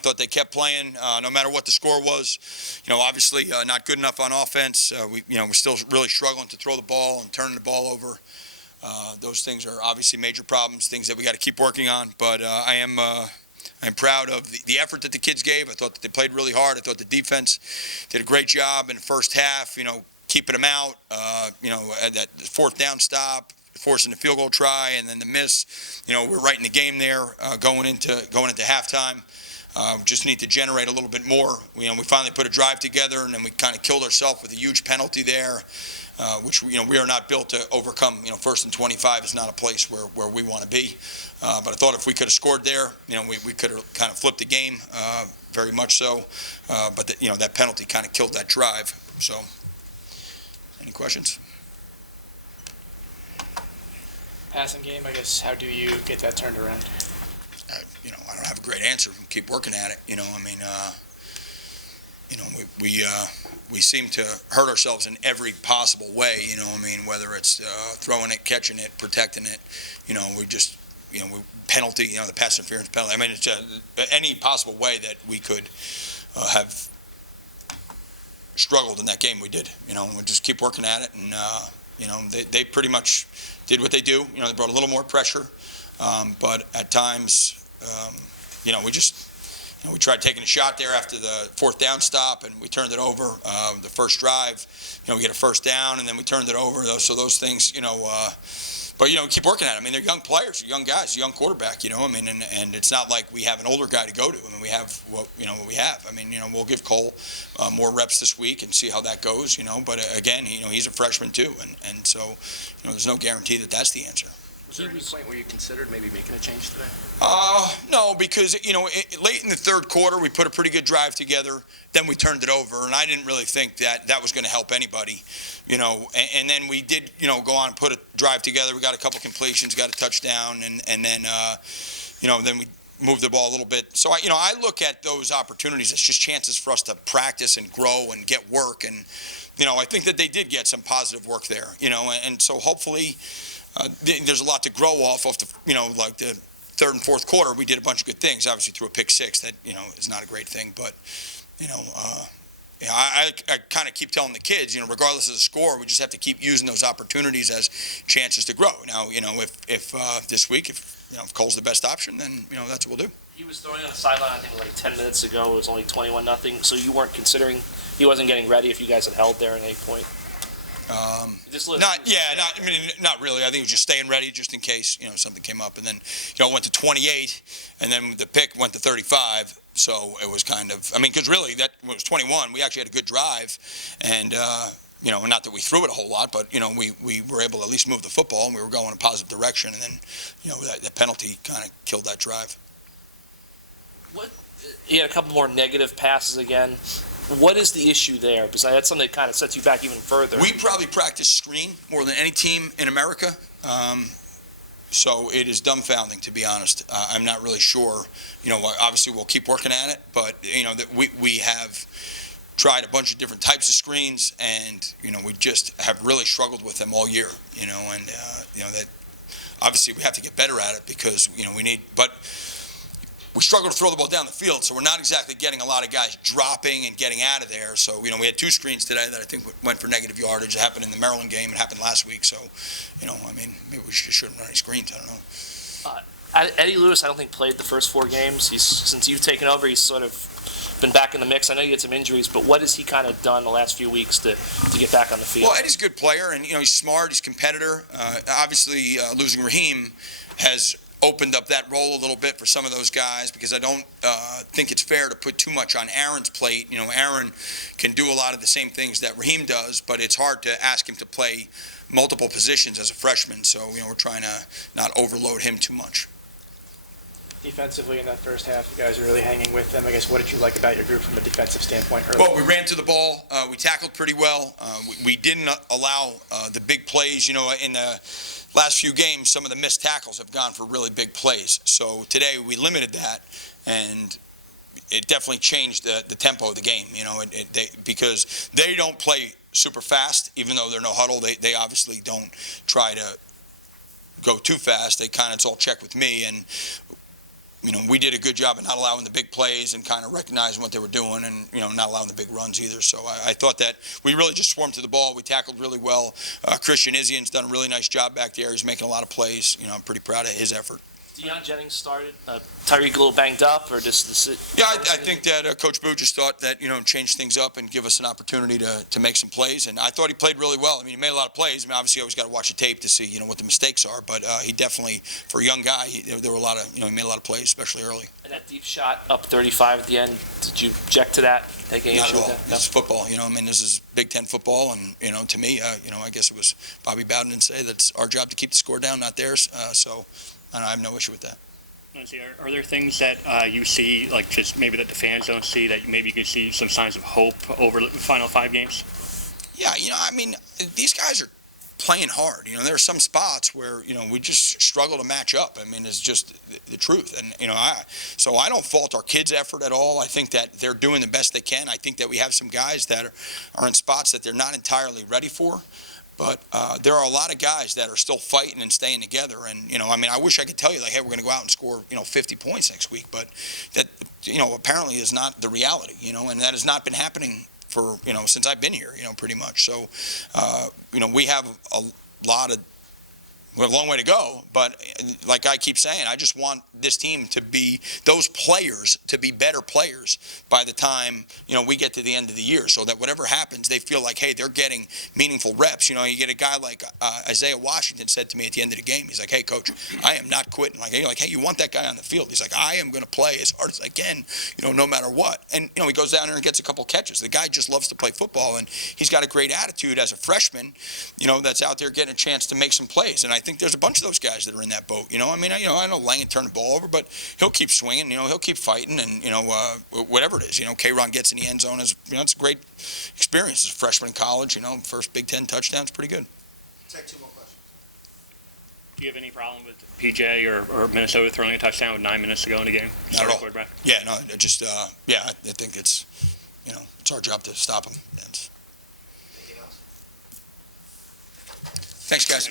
I thought they kept playing no matter what the score was. Obviously not good enough on offense. We're still really struggling to throw the ball and turning the ball over. Those things are obviously major problems, things that we got to keep working on. But I'm proud of the effort that the kids gave. I thought that they played really hard. I thought the defense did a great job in the first half, keeping them out, at that fourth down stop, forcing the field goal try, and then the miss. We're right in the game there going into halftime. Just need to generate a little bit more. We finally put a drive together, and then we kind of killed ourselves with a huge penalty there, which we are not built to overcome. First and 25 is not a place where we want to be. But I thought if we could have scored there, we could have kind of flipped the game, very much so. But that penalty kind of killed that drive. So, any questions? Passing game, I guess. How do you get that turned around? I don't have a great answer. We keep working at it. We seem to hurt ourselves in every possible way. Whether it's throwing it, catching it, protecting it. We just, penalty. The pass interference penalty. It's any possible way that we could have struggled in that game. We did. We just keep working at it, and they pretty much did what they do. They brought a little more pressure, but at times. We tried taking a shot there after the fourth down stop, and we turned it over. The first drive, we get a first down, and then we turned it over. So those things, but keep working at it. They're young players, young guys, young quarterback. And it's not like we have an older guy to go to. We have what we have. We'll give Cole more reps this week and see how that goes. But again, he's a freshman too, and so there's no guarantee that that's the answer. Was there any point where you considered maybe making a change today? No, because, late in the third quarter, we put a pretty good drive together. Then we turned it over, and I didn't really think that was going to help anybody, And then we did, go on and put a drive together. We got a couple completions, got a touchdown, and then, then we moved the ball a little bit. So, I look at those opportunities as just chances for us to practice and grow and get work. And, I think that they did get some positive work there, and so hopefully – there's a lot to grow off the, like the third and fourth quarter. We did a bunch of good things. Obviously, threw a pick six that is not a great thing, but I kind of keep telling the kids, regardless of the score, we just have to keep using those opportunities as chances to grow. Now, if this week, if Cole's the best option, then that's what we'll do. He was throwing on the sideline, I think, like 10 minutes ago. It was only 21-0. So you weren't considering he wasn't getting ready if you guys had held there at any point. Not really. I think he was just staying ready just in case, something came up. And then, it went to 28, and then the pick went to 35. So it was kind of, because really that was 21. We actually had a good drive, and not that we threw it a whole lot, but we were able to at least move the football, and we were going in a positive direction. And then, that penalty kind of killed that drive. He had a couple more negative passes again. What is the issue there? Because that's something that kind of sets you back even further. We probably practice screen more than any team in America. So it is dumbfounding, to be honest. I'm not really sure. Obviously we'll keep working at it, but, that we have tried a bunch of different types of screens, and, we just have really struggled with them all year, and, that obviously we have to get better at it because, we need, but we struggle to throw the ball down the field, so we're not exactly getting a lot of guys dropping and getting out of there. So, we had two screens today that I think went for negative yardage. It happened in the Maryland game. It happened last week. So, maybe we just shouldn't run any screens. I don't know. Eddie Lewis, I don't think, played the first 4 games. Since you've taken over, he's sort of been back in the mix. I know you had some injuries, but what has he kind of done the last few weeks to get back on the field? Well, Eddie's a good player, and, he's smart. He's a competitor. Obviously, losing Raheem has opened up that role a little bit for some of those guys, because I don't think it's fair to put too much on Aaron's plate. Aaron can do a lot of the same things that Raheem does, but it's hard to ask him to play multiple positions as a freshman. So, we're trying to not overload him too much. Defensively in that first half, you guys are really hanging with them. I guess, what did you like about your group from a defensive standpoint early? Well, we ran to the ball. We tackled pretty well. We didn't allow the big plays. In the last few games, some of the missed tackles have gone for really big plays. So today we limited that, and it definitely changed the tempo of the game, because they don't play super fast, even though they're no huddle. They obviously don't try to go too fast. It's all check with me, and we did a good job of not allowing the big plays and kind of recognizing what they were doing, and not allowing the big runs either. So I thought that we really just swarmed to the ball. We tackled really well. Christian Isian's done a really nice job back there. He's making a lot of plays. I'm pretty proud of his effort. Deion Jennings started. Tyreek a little banged up, or just Yeah, I think that Coach Boo just thought that change things up and give us an opportunity to make some plays, and I thought he played really well. I mean, he made a lot of plays. I mean, obviously, you always got to watch the tape to see what the mistakes are, but he definitely, for a young guy, there were a lot of he made a lot of plays, especially early. And that deep shot up 35 at the end, did you object to that? Taking Not issue at all. with that? It's football. I mean, this is Big Ten football, and to me, I guess it was Bobby Bowden didn't say that it's our job to keep the score down, not theirs. So I have no issue with that. Nunzio, are there things that you see, like just maybe that the fans don't see, that maybe you could see some signs of hope over the final 5 games? Yeah, I mean, these guys are playing hard. There are some spots where, we just struggle to match up. I mean, it's just the truth. And, so I don't fault our kids' effort at all. I think that they're doing the best they can. I think that we have some guys that are in spots that they're not entirely ready for. But there are a lot of guys that are still fighting and staying together. And, I mean, I wish I could tell you, like, hey, we're going to go out and score, 50 points next week. But that, apparently is not the reality, and that has not been happening for, since I've been here, pretty much. So, we have we have a long way to go, but like I keep saying, I just want this team to be, those players to be better players by the time, we get to the end of the year, so that whatever happens, they feel like, hey, they're getting meaningful reps. You get a guy like Isaiah Washington said to me at the end of the game, he's like, hey, coach, I am not quitting. Like, hey, you want that guy on the field. He's like, I am going to play as hard as I can, no matter what. And, he goes down there and gets a couple catches. The guy just loves to play football, and he's got a great attitude as a freshman, that's out there getting a chance to make some plays. And I think there's a bunch of those guys that are in that boat. I mean, I know Langen turned the ball over, but he'll keep swinging. He'll keep fighting, and whatever it is. K-Ron gets in the end zone. It's a great experience as a freshman in college. First Big Ten touchdown is pretty good. Take 2 more questions. Do you have any problem with PJ or Minnesota throwing a touchdown with 9 minutes to go in the game? Not at all. Quarterback? Yeah, no, just I think it's it's our job to stop him. Anything else? Thanks, guys.